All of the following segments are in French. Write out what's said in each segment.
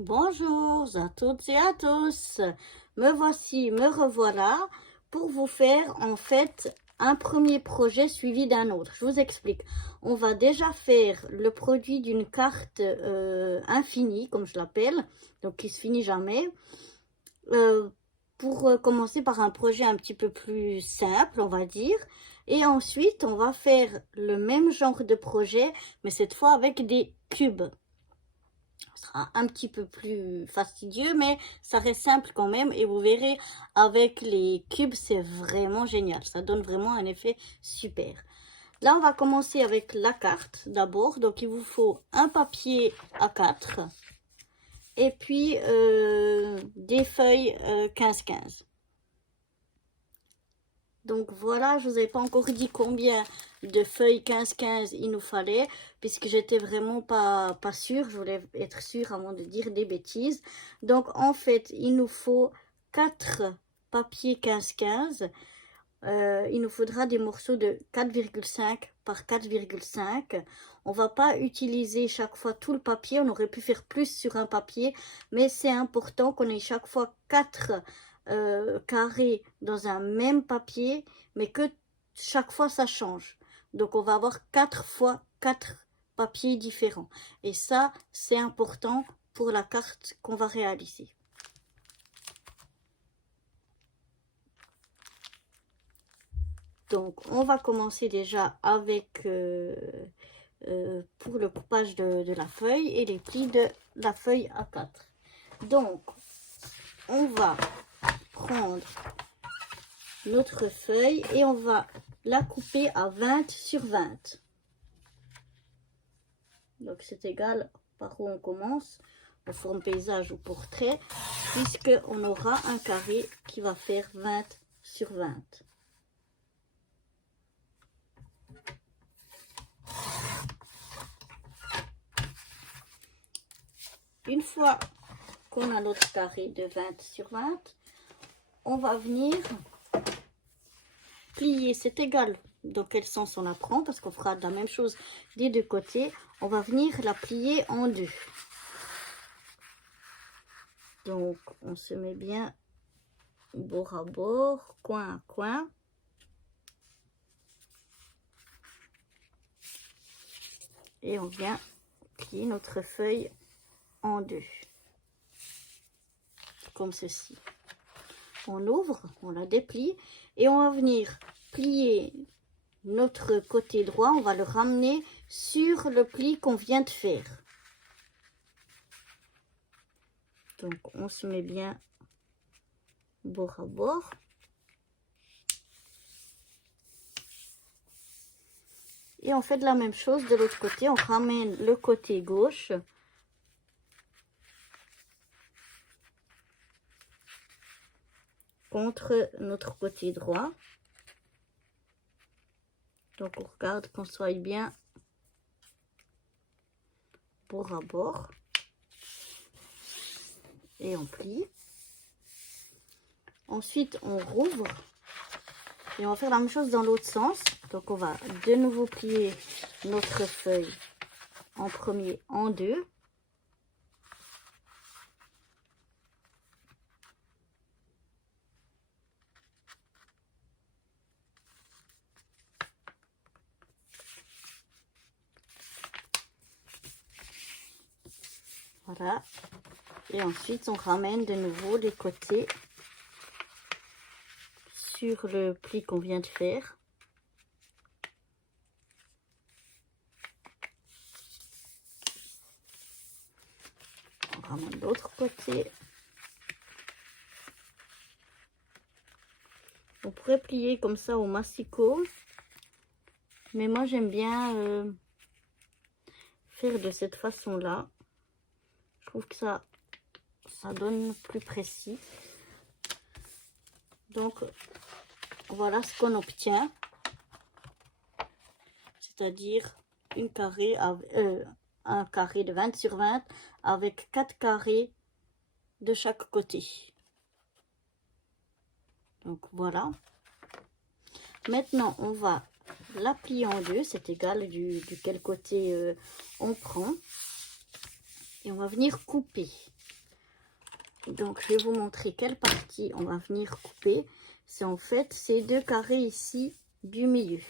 Bonjour à toutes et à tous. Me revoilà pour vous faire en fait un premier projet suivi d'un autre. Je vous explique. On va déjà faire le produit d'une carte infinie, comme je l'appelle, donc qui se finit jamais. Euh, pour commencer par un projet un petit peu plus simple, on va dire. Et ensuite, on va faire le même genre de projet, mais cette fois avec des cubes. Ce sera un petit peu plus fastidieux, mais ça reste simple quand même. Et vous verrez, avec les cubes, c'est vraiment génial. Ça donne vraiment un effet super. Là, on va commencer avec la carte d'abord. Donc, il vous faut un papier A4 et puis des feuilles 15-15. Donc voilà, je vous ai pas encore dit combien de feuilles 15-15 il nous fallait, puisque j'étais vraiment pas sûre, je voulais être sûre avant de dire des bêtises. Donc en fait, il nous faut 4 papiers 15-15. Il nous faudra des morceaux de 4,5 par 4,5. On va pas utiliser chaque fois tout le papier, on aurait pu faire plus sur un papier, mais c'est important qu'on ait chaque fois 4 carrés dans un même papier, mais que chaque fois ça change. Donc on va avoir 4 fois 4 papiers différents. Et ça, c'est important pour la carte qu'on va réaliser. Donc, on va commencer déjà avec pour le coupage de la feuille et les plis de la feuille A4. Donc, on va prendre notre feuille et on va la couper à 20 sur 20. Donc, c'est égal par où on commence, en forme paysage ou portrait, puisqu'on aura un carré qui va faire 20 sur 20. Une fois qu'on a notre carré de 20 sur 20, on va venir plier, c'est égal dans quel sens on la prend, parce qu'on fera la même chose des deux côtés. On va venir la plier en deux. Donc, on se met bien bord à bord, coin à coin. Et on vient plier notre feuille en deux. Comme ceci. On ouvre, on la déplie et on va venir plier notre côté droit, on va le ramener sur le pli qu'on vient de faire. Donc on se met bien bord à bord. Et on fait de la même chose de l'autre côté, on ramène le côté gauche. Contre notre côté droit. Donc on regarde qu'on soit bien bord à bord. Et on plie. Ensuite on rouvre. Et on va faire la même chose dans l'autre sens. Donc on va de nouveau plier notre feuille en premier en deux. Voilà. Et ensuite, on ramène de nouveau les côtés sur le pli qu'on vient de faire. On ramène l'autre côté. On pourrait plier comme ça au massicot. Mais moi, j'aime bien faire de cette façon-là. Je trouve que ça donne plus précis. Donc, voilà ce qu'on obtient. C'est-à-dire un carré de 20 sur 20 avec 4 carrés de chaque côté. Donc, voilà. Maintenant, on va la plier en deux. C'est égal du quel côté on prend. Et on va venir couper. Donc, je vais vous montrer quelle partie on va venir couper. C'est en fait ces deux carrés ici du milieu.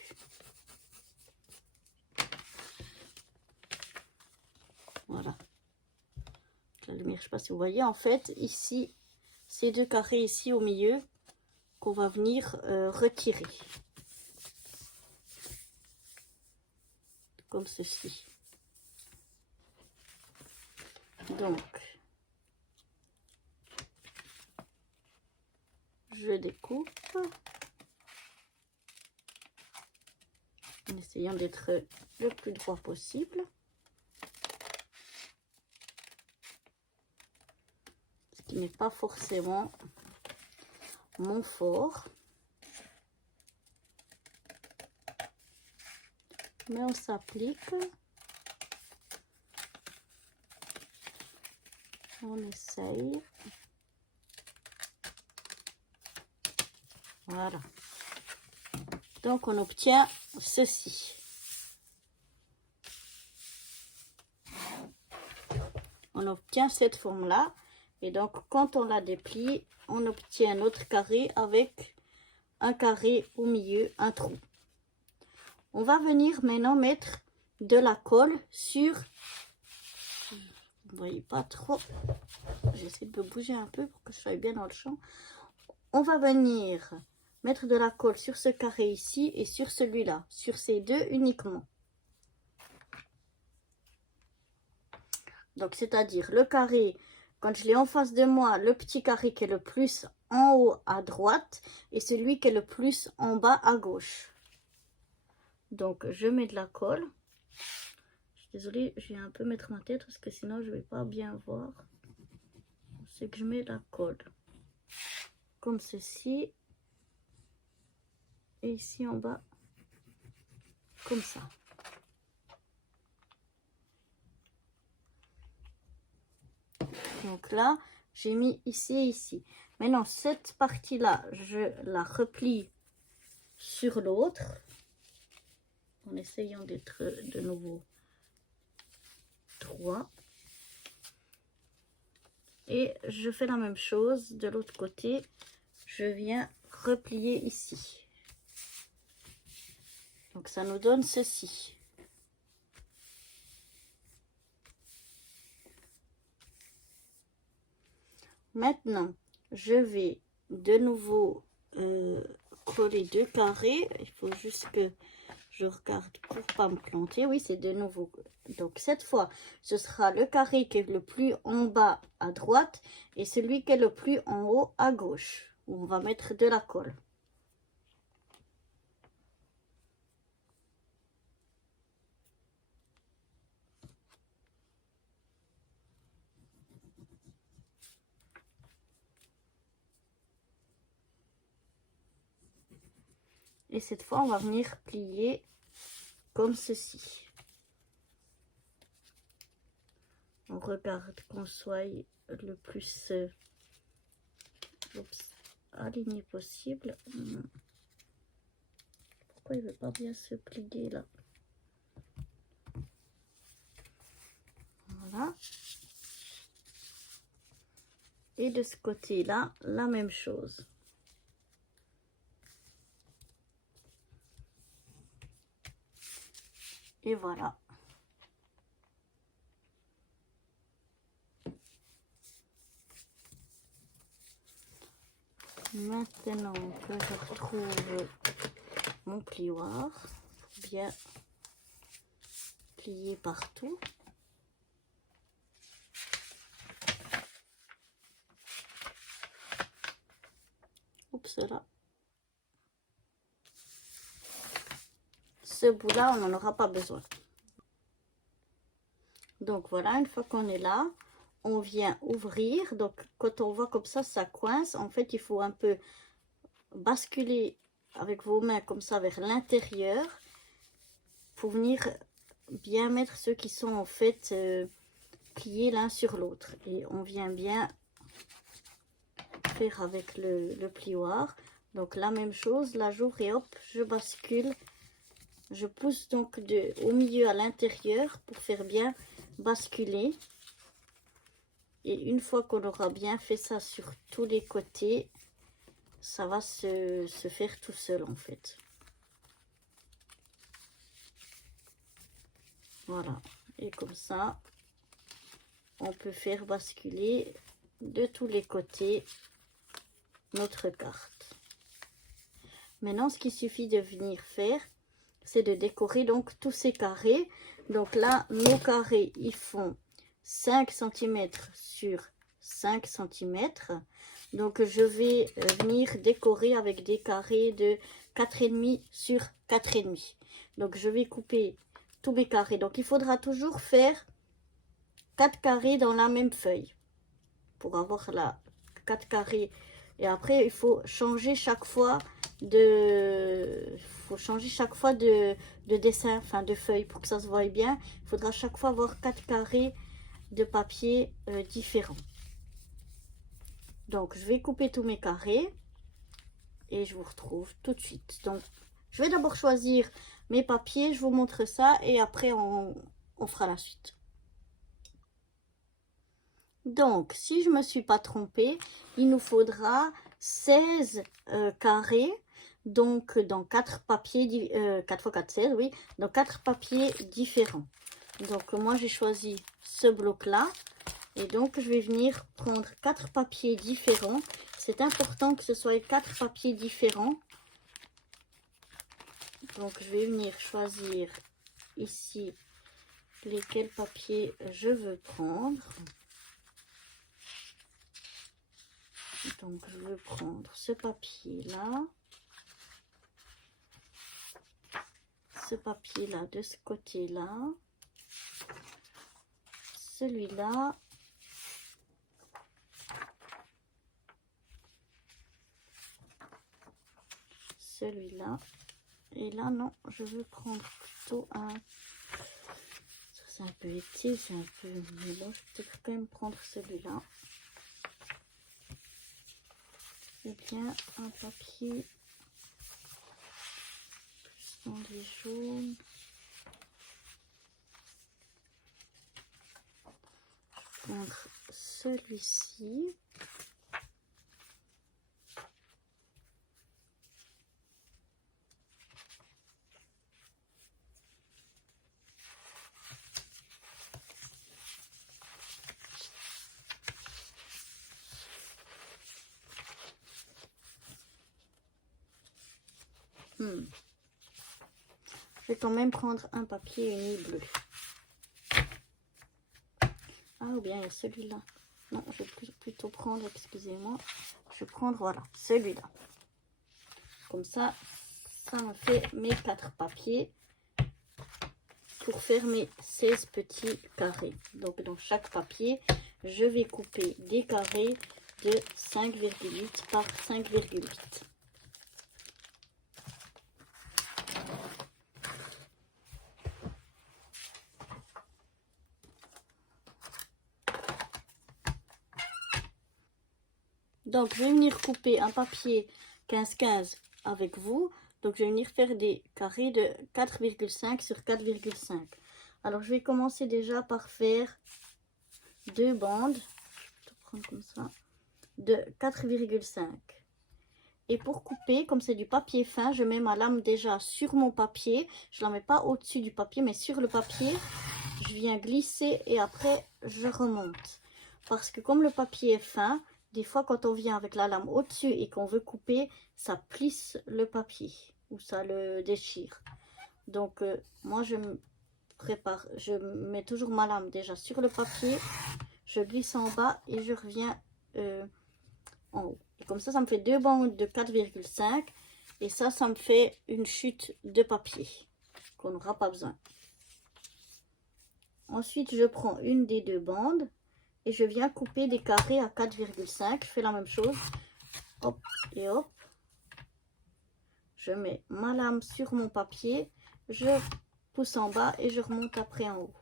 Voilà. La lumière, je ne sais pas si vous voyez. En fait, ici, ces deux carrés ici au milieu qu'on va venir retirer. Comme ceci. Donc, je découpe. En essayant d'être le plus droit possible. Ce qui n'est pas forcément mon fort. Mais on s'applique. On essaye. Voilà. Donc, on obtient ceci. On obtient cette forme-là. Et donc, quand on la déplie, on obtient notre carré avec un carré au milieu, un trou. On va venir maintenant mettre de la colle sur... Vous ne voyez pas trop. J'essaie de me bouger un peu pour que je sois bien dans le champ. On va venir mettre de la colle sur ce carré ici et sur celui-là. Sur ces deux uniquement. Donc, c'est-à-dire le carré, quand je l'ai en face de moi, le petit carré qui est le plus en haut à droite et celui qui est le plus en bas à gauche. Donc, je mets de la colle. Je suis désolée, je vais un peu mettre ma tête parce que sinon, je ne vais pas bien voir. C'est que je mets de la colle. Comme ceci. Et ici en bas, comme ça. Donc là, j'ai mis ici et ici. Maintenant, cette partie-là, je la replie sur l'autre. En essayant d'être de nouveau droit. Et je fais la même chose de l'autre côté. Je viens replier ici. Donc ça nous donne ceci. Maintenant, je vais de nouveau coller deux carrés. Il faut juste que je regarde pour pas me planter. Oui, c'est de nouveau. Donc cette fois, ce sera le carré qui est le plus en bas à droite et celui qui est le plus en haut à gauche. Où on va mettre de la colle. Et cette fois, on va venir plier comme ceci. On regarde qu'on soit le plus aligné possible. Pourquoi il ne veut pas bien se plier là? Voilà. Et de ce côté-là, la même chose. Et voilà. Maintenant que je retrouve mon plioir, bien plier partout. Oups là. Ce bout-là, on n'en aura pas besoin. Donc voilà, une fois qu'on est là, on vient ouvrir. Donc quand on voit comme ça coince. En fait, il faut un peu basculer avec vos mains comme ça vers l'intérieur pour venir bien mettre ceux qui sont en fait pliés l'un sur l'autre. Et on vient bien faire avec le plioir. Donc la même chose, là j'ouvre et hop, je bascule. Je pousse donc au milieu à l'intérieur pour faire bien basculer. Et une fois qu'on aura bien fait ça sur tous les côtés, ça va se faire tout seul en fait. Voilà. Et comme ça, on peut faire basculer de tous les côtés notre carte. Maintenant, ce qu'il suffit de venir faire, c'est de décorer donc tous ces carrés. Donc là, nos carrés, ils font 5 cm sur 5 cm. Donc je vais venir décorer avec des carrés de 4,5 sur 4,5. Donc je vais couper tous mes carrés. Donc il faudra toujours faire 4 carrés dans la même feuille pour avoir la 4 carrés. Et après, il faut changer chaque fois de dessin, enfin de feuille pour que ça se voie bien. Il faudra chaque fois avoir 4 carrés de papier différents. Donc, je vais couper tous mes carrés et je vous retrouve tout de suite. Donc, je vais d'abord choisir mes papiers, je vous montre ça et après on fera la suite. Donc, si je ne me suis pas trompée, il nous faudra 16 carrés, donc dans 4 papiers, 4 x 4, 16, oui, dans 4 papiers différents. Donc, moi, j'ai choisi ce bloc-là. Et donc, je vais venir prendre 4 papiers différents. C'est important que ce soit 4 papiers différents. Donc, je vais venir choisir ici lesquels papiers je veux prendre. Donc, je veux prendre ce papier-là. Ce papier-là de ce côté-là. Celui-là. Celui-là. Et là, non, je veux prendre plutôt un... C'est un peu utile, c'est un peu... Mais bon, je vais peut-être quand même prendre celui-là. Et bien, un papier plus dans les jaunes. Je vais prendre celui-ci. Je vais quand même prendre un papier uni bleu. Ah, ou bien il y a celui-là. Non, je vais plutôt prendre, excusez-moi. Je vais prendre, voilà, celui-là. Comme ça me fait mes 4 papiers pour faire mes 16 petits carrés. Donc, dans chaque papier, je vais couper des carrés de 5,8 par 5,8. Donc, je vais venir couper un papier 15-15 avec vous. Donc, je vais venir faire des carrés de 4,5 sur 4,5. Alors, je vais commencer déjà par faire 2 bandes. Je vais prendre comme ça. De 4,5. Et pour couper, comme c'est du papier fin, je mets ma lame déjà sur mon papier. Je ne la mets pas au-dessus du papier, mais sur le papier. Je viens glisser et après, je remonte. Parce que comme le papier est fin... Des fois, quand on vient avec la lame au-dessus et qu'on veut couper, ça plisse le papier ou ça le déchire. Donc, moi, je me prépare. Je mets toujours ma lame déjà sur le papier. Je glisse en bas et je reviens en haut. Et comme ça me fait 2 bandes de 4,5. Et ça me fait une chute de papier qu'on n'aura pas besoin. Ensuite, je prends une des 2 bandes. Et je viens couper des carrés à 4,5. Je fais la même chose. Hop et hop. Je mets ma lame sur mon papier. Je pousse en bas et je remonte après en haut.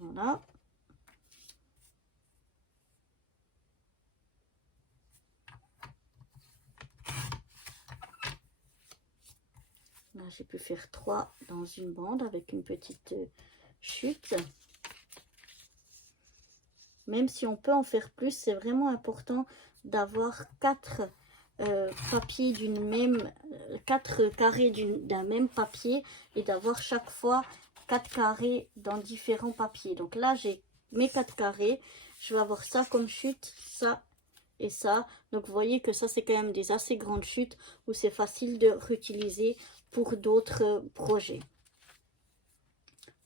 Voilà. Là, j'ai pu faire 3 dans une bande avec une petite chute. Même si on peut en faire plus, c'est vraiment important d'avoir 4 papiers d'une même, 4 carrés d'un même papier et d'avoir chaque fois 4 carrés dans différents papiers. Donc là, j'ai mes 4 carrés. Je vais avoir ça comme chute, ça et ça. Donc vous voyez que ça, c'est quand même des assez grandes chutes où c'est facile de réutiliser pour d'autres projets.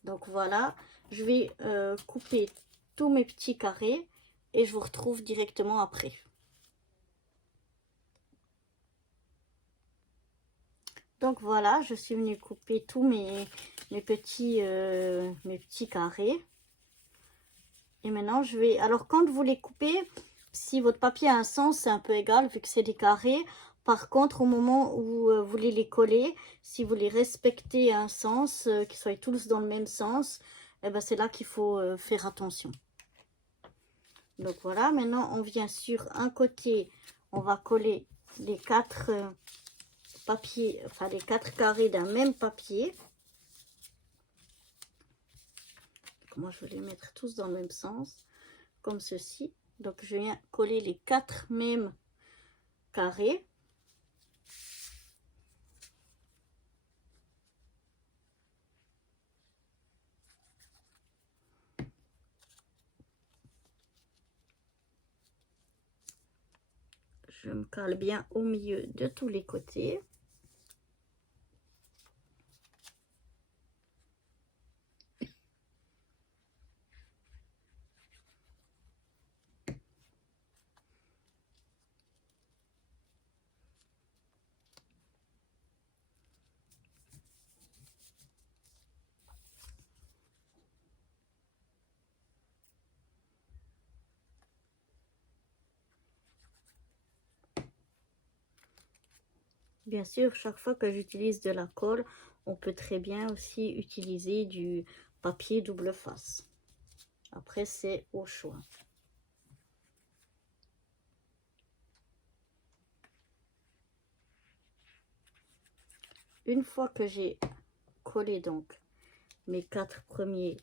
Donc voilà, je vais couper tous mes petits carrés et je vous retrouve directement après. Donc voilà, je suis venue couper tous mes petits carrés. Et maintenant, je vais... Alors, quand vous les coupez, si votre papier a un sens, c'est un peu égal vu que c'est des carrés. Par contre, au moment où vous voulez les coller, si vous les respectez un sens, qu'ils soient tous dans le même sens, eh ben, c'est là qu'il faut faire attention. Donc voilà, maintenant, on vient sur un côté, on va coller les 4 papiers, enfin les 4 carrés d'un même papier. Moi, je vais les mettre tous dans le même sens, comme ceci. Donc, je viens coller les 4 mêmes carrés. Je me cale bien au milieu de tous les côtés. Bien sûr, chaque fois que j'utilise de la colle, on peut très bien aussi utiliser du papier double face. Après, c'est au choix. Une fois que j'ai collé donc mes 4 premiers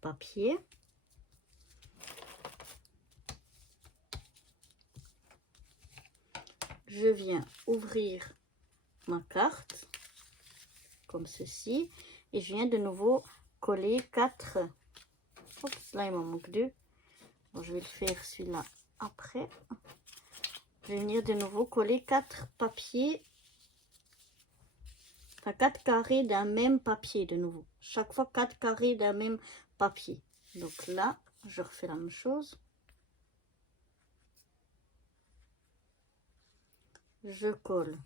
papiers, je viens ouvrir ma carte comme ceci et je viens de nouveau coller 4. Oups, là il m'en manque 2. Bon, je vais le faire celui-là après. Je vais venir de nouveau coller 4 papiers, enfin 4 carrés d'un même papier de nouveau. Chaque fois 4 carrés d'un même papier. Donc là, je refais la même chose. Je colle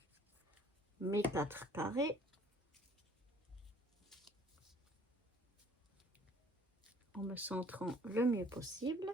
mes 4 carrés en me centrant le mieux possible.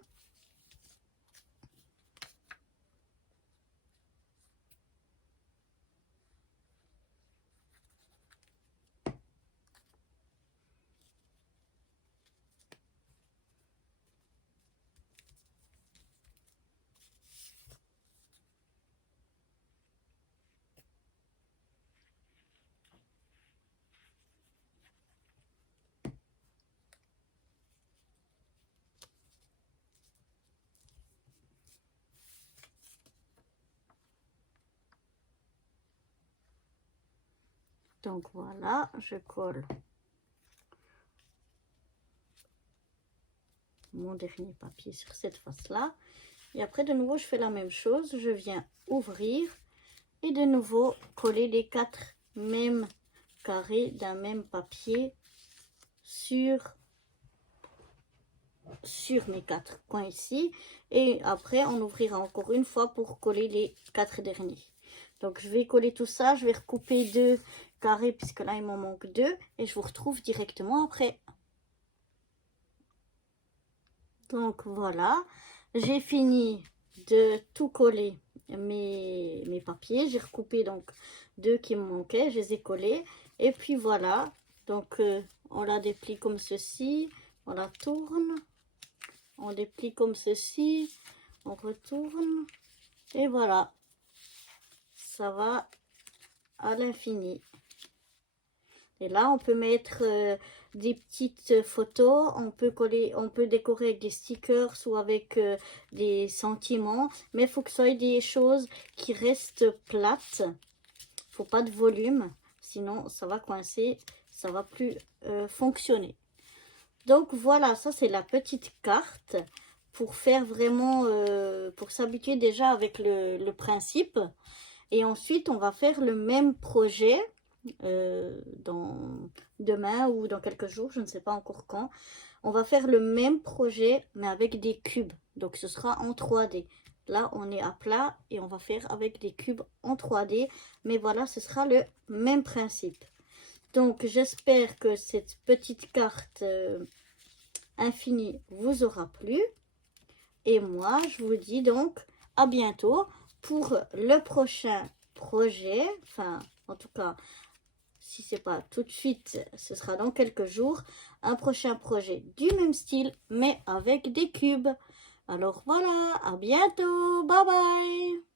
Donc voilà, je colle mon dernier papier sur cette face-là. Et après, de nouveau, je fais la même chose. Je viens ouvrir et de nouveau coller les 4 mêmes carrés d'un même papier sur mes 4 coins ici. Et après, on ouvrira encore une fois pour coller les 4 derniers. Donc, je vais coller tout ça. Je vais recouper 2 carrés puisque là, il m'en manque 2. Et je vous retrouve directement après. Donc, voilà. J'ai fini de tout coller mes papiers. J'ai recoupé donc 2 qui me manquaient. Je les ai collés. Et puis, voilà. Donc, on la déplie comme ceci. On la tourne. On déplie comme ceci. On retourne. Et voilà. Ça va à l'infini. Et là, on peut mettre des petites photos, on peut coller, on peut décorer avec des stickers ou avec des sentiments, mais il faut que ce soit des choses qui restent plates. Faut pas de volume, sinon ça va coincer, ça va plus fonctionner. Donc voilà, ça c'est la petite carte pour faire vraiment, pour s'habituer déjà avec le principe. Et ensuite, on va faire le même projet demain ou dans quelques jours, je ne sais pas encore quand. On va faire le même projet, mais avec des cubes. Donc, ce sera en 3D. Là, on est à plat et on va faire avec des cubes en 3D. Mais voilà, ce sera le même principe. Donc, j'espère que cette petite carte infinie vous aura plu. Et moi, je vous dis donc à bientôt pour le prochain projet. Enfin, en tout cas, si c'est pas tout de suite, ce sera dans quelques jours. Un prochain projet du même style, mais avec des cubes. Alors voilà, à bientôt. Bye bye.